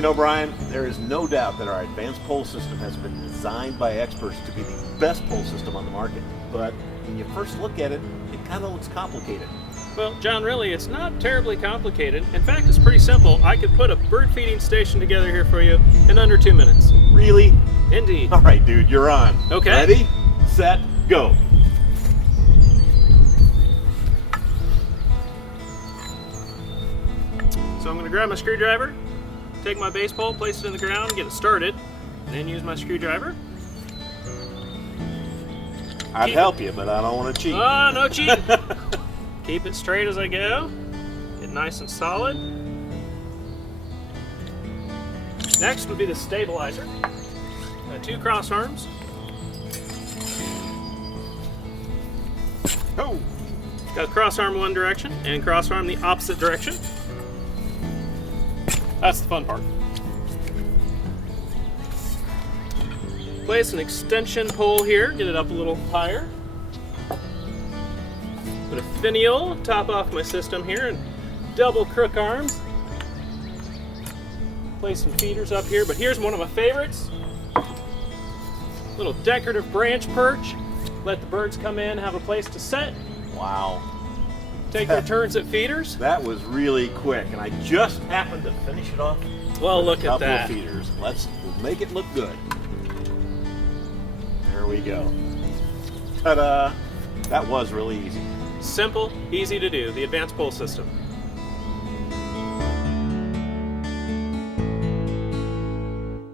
You know, Brian, there is no doubt that our advanced pole system has been designed by experts to be the best pole system on the market. But when you first look at it, it kind of looks complicated. Well, John, really, it's not terribly complicated. In fact, it's pretty simple. I could put a bird feeding station together here for you in under 2 minutes. Really? Indeed. All right, dude, you're on. Okay. Ready, set, go. So I'm going to grab my screwdriver, take my base pole, place it in the ground, get it started, and then use my screwdriver. I'd help you, but I don't want to cheat. Ah, no cheating. Keep it straight as I go. Get nice and solid. Next would be the stabilizer. Got 2 cross arms. Oh. Got cross arm one direction and cross arm the opposite direction. That's the fun part. Place an extension pole here, get it up a little higher. Put a finial top off my system here and double crook arms. Place some feeders up here, but here's one of my favorites. Little decorative branch perch. Let the birds come in, have a place to set. Wow. Take their turns at feeders. That was really quick, and I just happened to finish it off. Well, with look a at couple that. of feeders. Let's make it look good. There we go. Ta-da! That was really easy. Simple, easy to do, the advanced pole system.